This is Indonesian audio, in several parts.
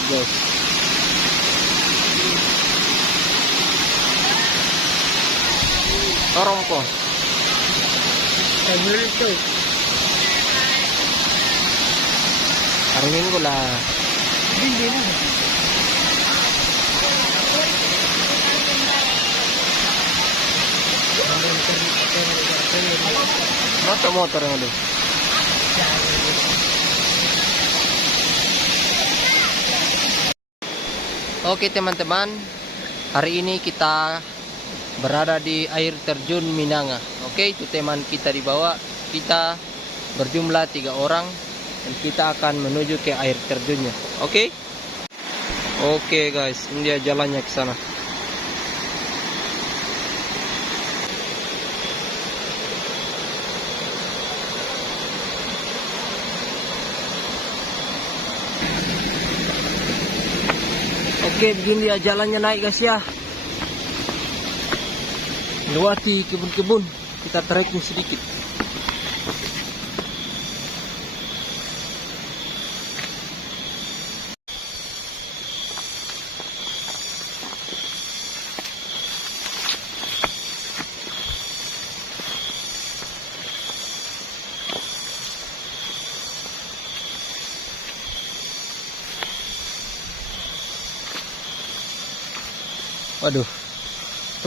private guys. Torong ko. Hari Minggu lah. Motor yang ada. Oke teman-teman, hari ini kita berada di air terjun Minanga. Oke, itu teman kita di bawah. Kita berjumlah 3 orang dan kita akan menuju ke air terjunnya. Oke? Oke guys, ini dia jalannya ke sana. Oke, begini ya jalannya naik guys ya. Lewati kebun-kebun, kita trekking sedikit. Waduh,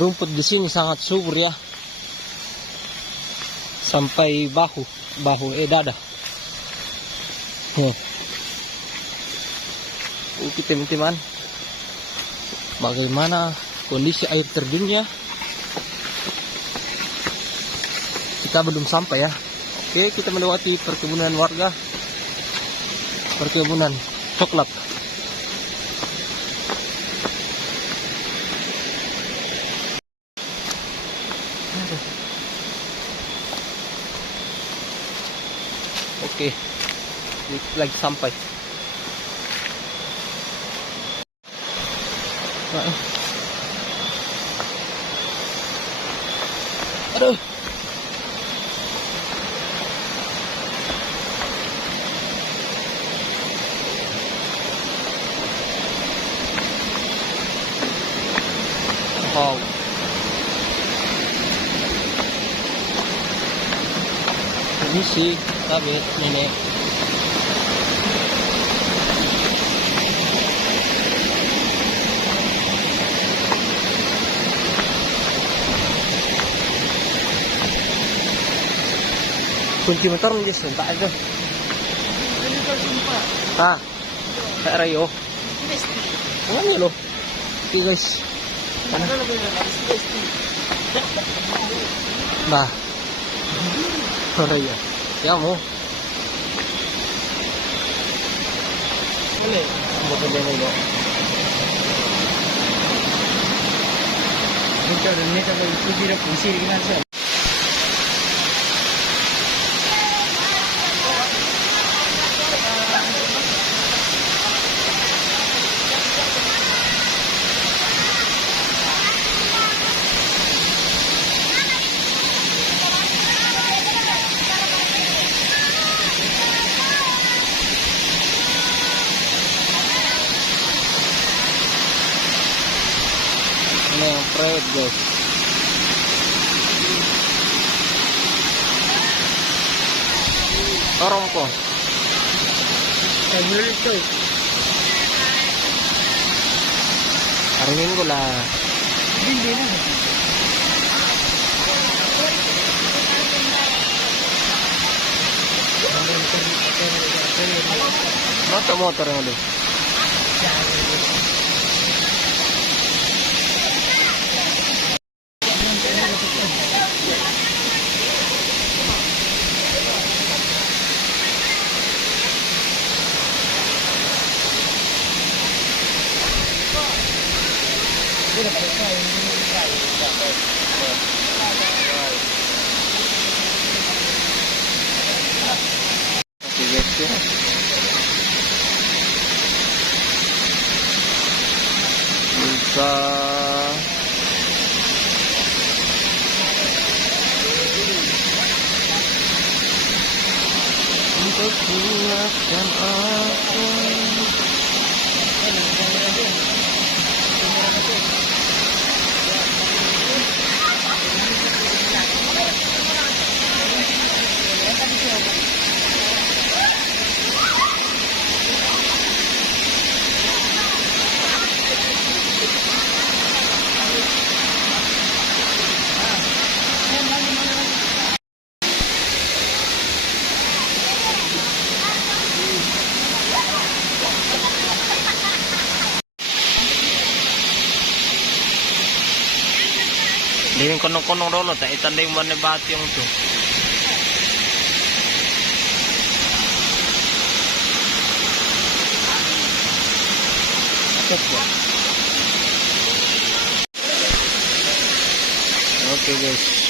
rumput di sini sangat subur ya, sampai bahu dada. Oke teman-teman, bagaimana kondisi air terjunnya? Kita belum sampai ya. Oke, kita melewati perkebunan warga, perkebunan coklat. Oke, lagi sampai. Aduh. Wow. Ini sih kami nenek. Kunci motor nggak sih, tak ada. Ah, tak rayo. Mana lo? Oke guys. Bah. Rayo. Ya mau. Boleh. Mau ke mana lo? Kita ini kalau itu tidak fungsi dengan saya. Ini yang private guys. Torong ko. Hari Minggu lah. Motor yang ada. Bisa untuk ingatkan aku. Din konong-konong rolo ta itanday mo na bati yung to. Okay guys.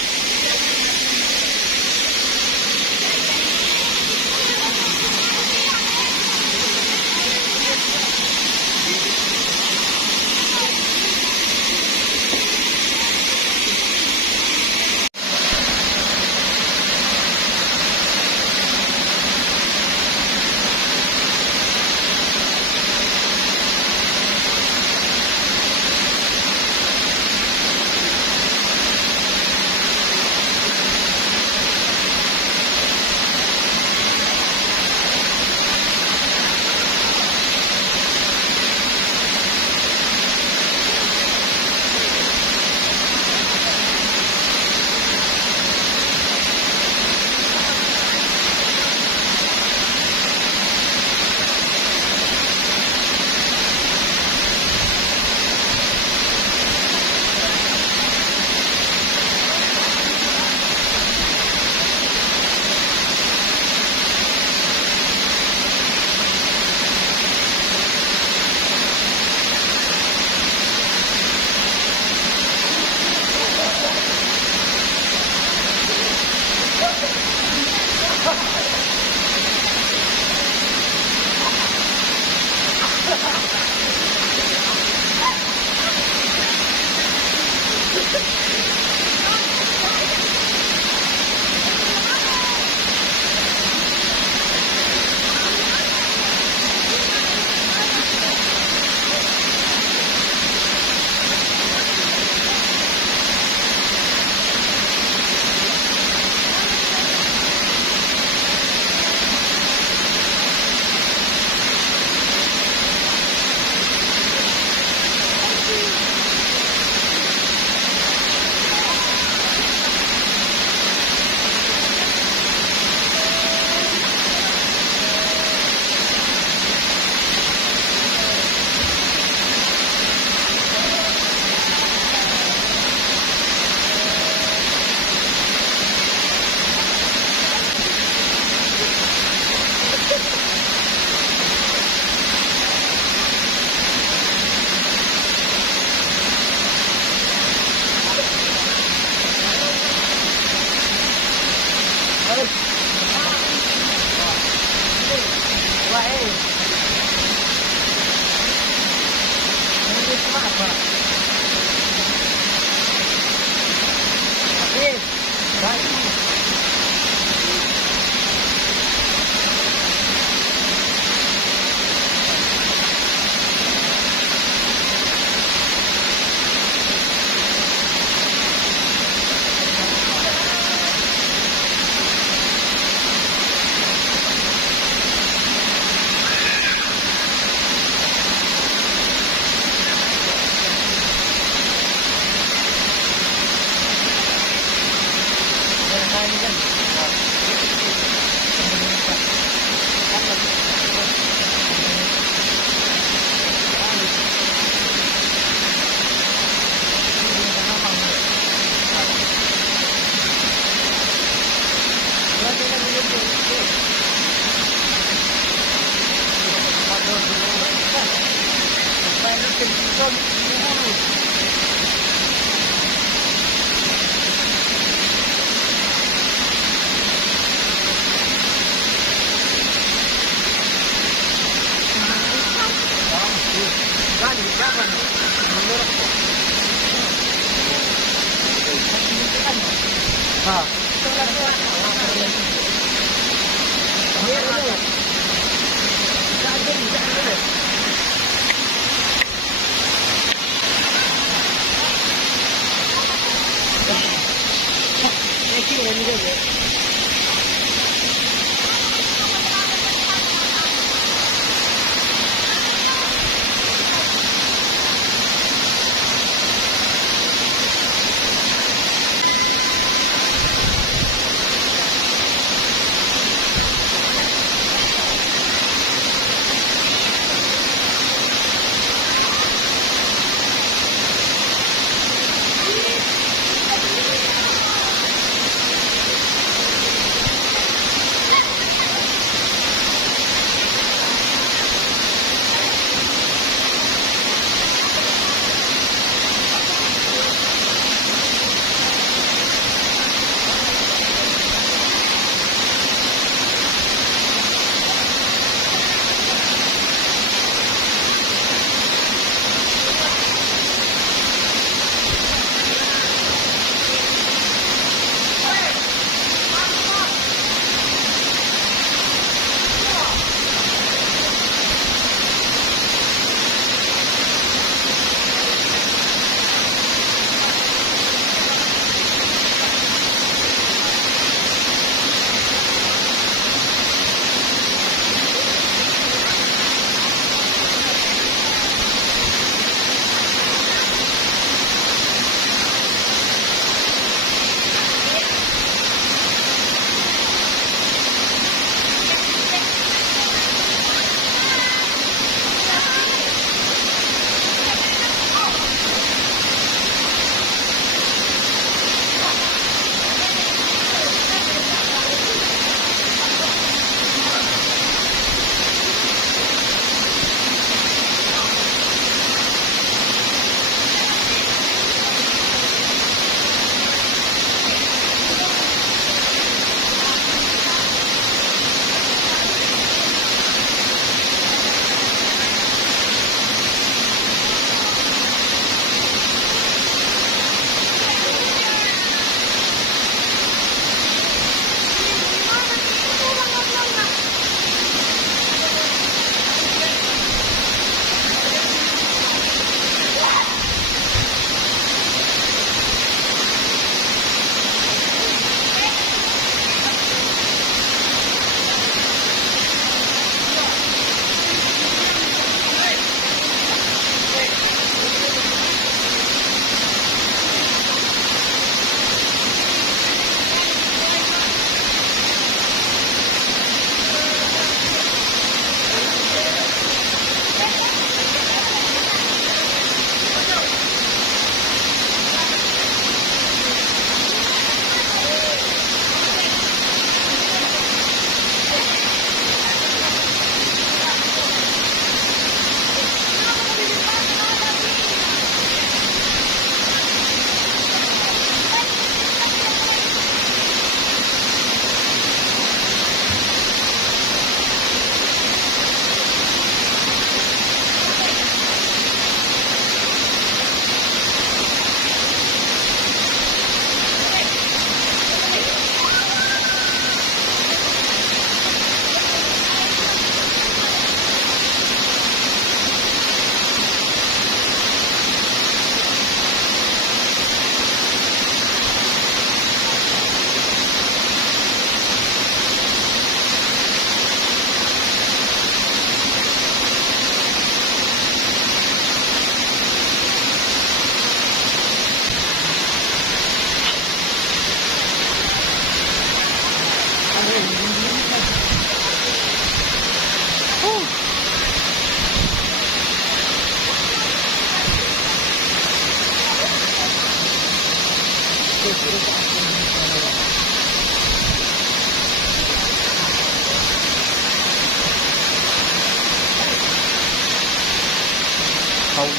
Kau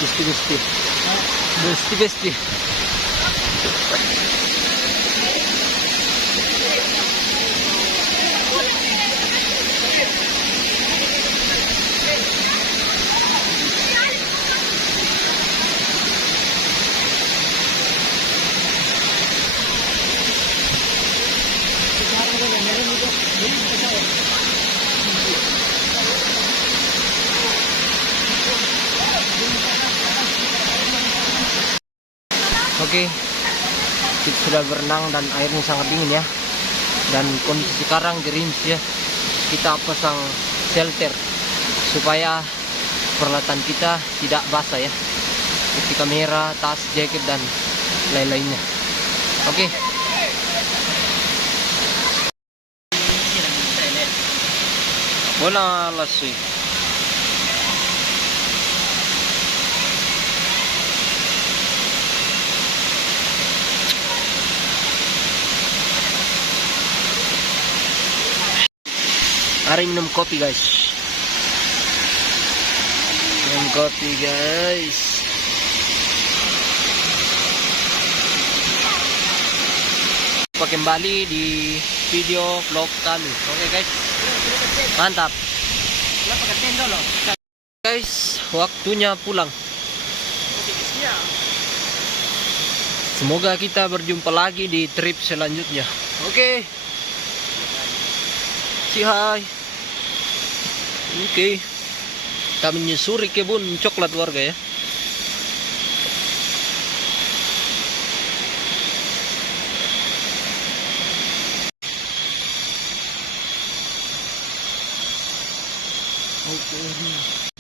besti. Besti. Oke, kita sudah berenang dan airnya sangat dingin ya. Dan kondisi sekarang gerimis ya. Kita pasang shelter supaya peralatan kita tidak basah ya. Seperti kamera, tas, jaket dan lain-lainnya. Oke. Bola lasui. Mari minum kopi guys. Minum kopi guys. Jumpa kembali di video vlog kami. Oke guys. Mantap. Guys, waktunya pulang. Semoga kita berjumpa lagi di trip selanjutnya. Oke. Si hai. Oke. Kita menyusuri kebun coklat warga ya. Oke.